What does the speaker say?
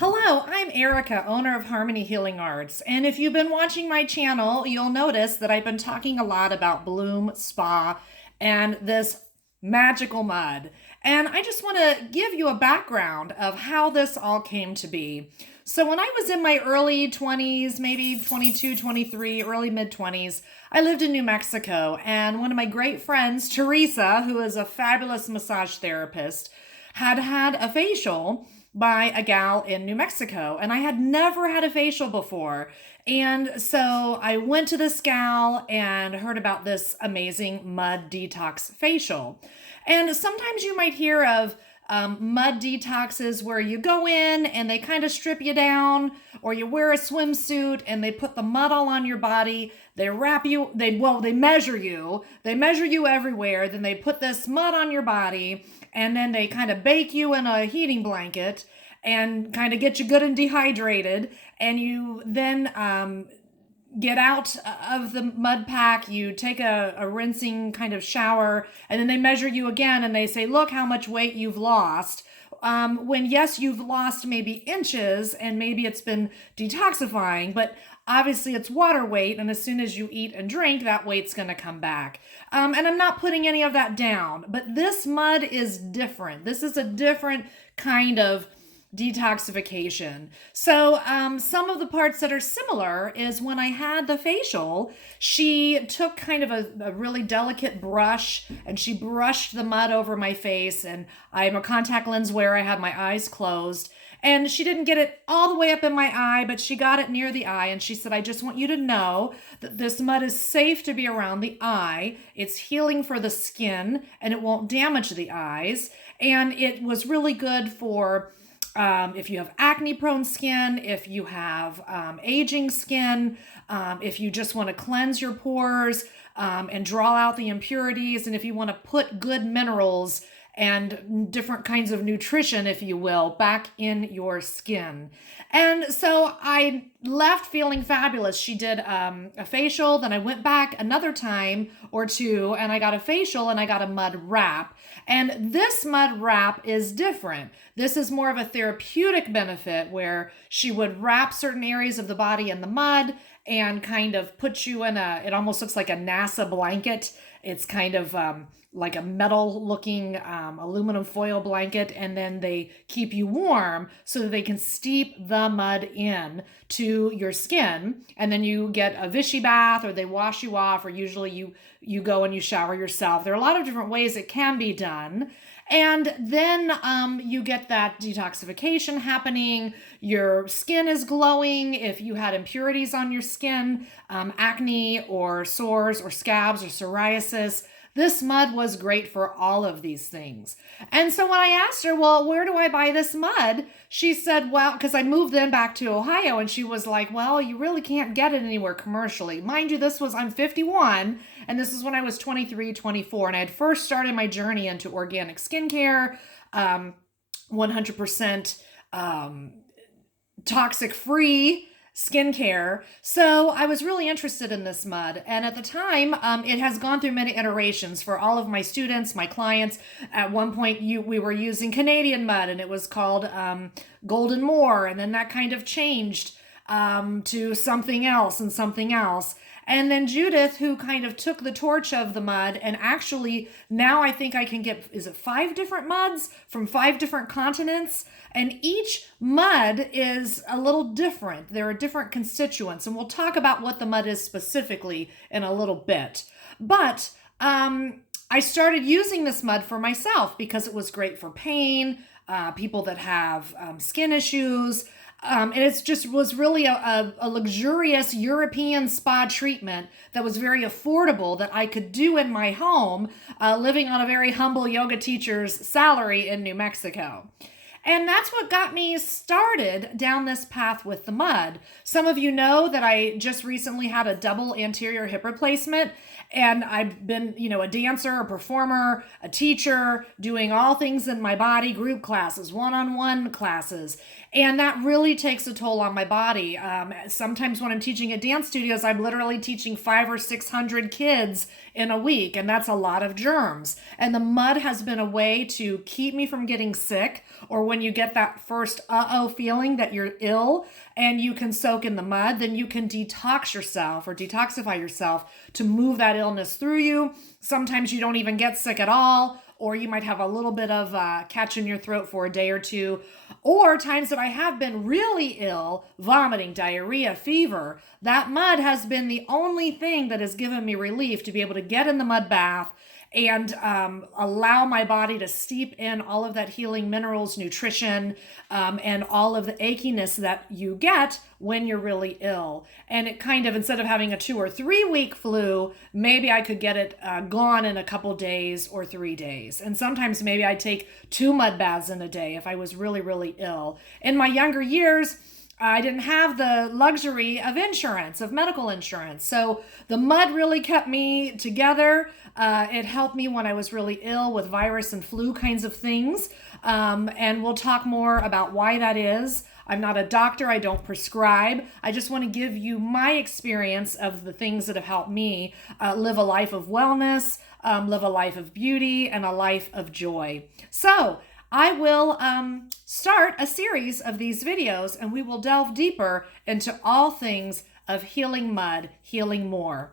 Hello, I'm Erica, owner of Harmony Healing Arts. And if you've been watching my channel, you'll notice that I've been talking a lot about Bloom Spa and this magical mud. And I just want to give you a background of how this all came to be. So when I was in my early 20s, maybe 22, 23, early mid 20s, I lived in New Mexico. And one of my great friends, Teresa, who is a fabulous massage therapist, had a facial by a gal in New Mexico, and I had never had a facial before. And so I went to this gal and heard about this amazing mud detox facial. And sometimes you might hear of mud detoxes where you go in and they kind of strip you down, or you wear a swimsuit and they put the mud all on your body. They wrap you, they measure you. They measure you everywhere. Then they put this mud on your body and then they kind of bake you in a heating blanket and kind of get you good and dehydrated. And you then get out of the mud pack, you take a rinsing kind of shower, and then they measure you again and they say, look how much weight you've lost. When yes, you've lost maybe inches and maybe it's been detoxifying, but obviously it's water weight. And as soon as you eat and drink, that weight's going to come back. And I'm not putting any of that down, but this mud is different. This is a different kind of detoxification. So some of the parts that are similar is when I had the facial, she took kind of a really delicate brush and she brushed the mud over my face, and I'm a contact lens wearer. I had my eyes closed, and she didn't get it all the way up in my eye, but she got it near the eye, and she said, I just want you to know that this mud is safe to be around the eye. It's healing for the skin and it won't damage the eyes. And it was really good for if you have acne prone skin, if you have aging skin, if you just want to cleanse your pores and draw out the impurities, and if you want to put good minerals and different kinds of nutrition, if you will, back in your skin. And so I left feeling fabulous. She did a facial, then I went back another time or two and I got a facial and I got a mud wrap. And this mud wrap is different. This is more of a therapeutic benefit where she would wrap certain areas of the body in the mud and kind of put you in it almost looks like a NASA blanket. It's kind of like a metal looking aluminum foil blanket, and then they keep you warm so that they can steep the mud in to your skin, and then you get a Vichy bath, or they wash you off, or usually you go and you shower yourself. There are a lot of different ways it can be done. And then you get that detoxification happening. Your skin is glowing. If you had impurities on your skin, acne or sores or scabs or psoriasis, this mud was great for all of these things. And so when I asked her, well, where do I buy this mud? She said, well, because I moved then back to Ohio, and she was like, well, you really can't get it anywhere commercially. Mind you, I'm 51, and this is when I was 23, 24, and I had first started my journey into organic skincare, 100% toxic-free skincare. So I was really interested in this mud. And at the time, it has gone through many iterations for all of my students, my clients. At one point, we were using Canadian mud, and it was called Golden Moor. And then that kind of changed to something else and something else. And then Judith, who kind of took the torch of the mud, and actually now I think I can get, is it 5 different muds from 5 different continents? And each mud is a little different. There are different constituents, and we'll talk about what the mud is specifically in a little bit. But I started using this mud for myself because it was great for pain, people that have skin issues. And it just was really a luxurious European spa treatment that was very affordable that I could do in my home, living on a very humble yoga teacher's salary in New Mexico. And that's what got me started down this path with the mud. Some of you know that I just recently had a double anterior hip replacement, And I've been, a dancer, a performer, a teacher, doing all things in my body, group classes, one-on-one classes. And that really takes a toll on my body. Sometimes when I'm teaching at dance studios, I'm literally teaching 500 or 600 kids in a week, and that's a lot of germs. And the mud has been a way to keep me from getting sick, or when you get that first feeling that you're ill and you can soak in the mud, then you can detox yourself or detoxify yourself to move that illness through you. Sometimes you don't even get sick at all, or you might have a little bit of catch in your throat for a day or two, or times that I have been really ill, vomiting, diarrhea, fever. That mud has been the only thing that has given me relief to be able to get in the mud bath and allow my body to steep in all of that healing minerals, nutrition, and all of the achiness that you get when you're really ill. And it kind of, instead of having a 2 or 3 week flu, maybe I could get it gone in a couple days or 3 days. And sometimes maybe I'd take 2 mud baths in a day if I was really, really ill. In my younger years, I didn't have the luxury of insurance, of medical insurance. So the mud really kept me together. It helped me when I was really ill with virus and flu kinds of things. And we'll talk more about why that is. I'm not a doctor. I don't prescribe. I just want to give you my experience of the things that have helped me live a life of wellness, live a life of beauty, and a life of joy. So I will start a series of these videos, and we will delve deeper into all things of healing mud, healing more.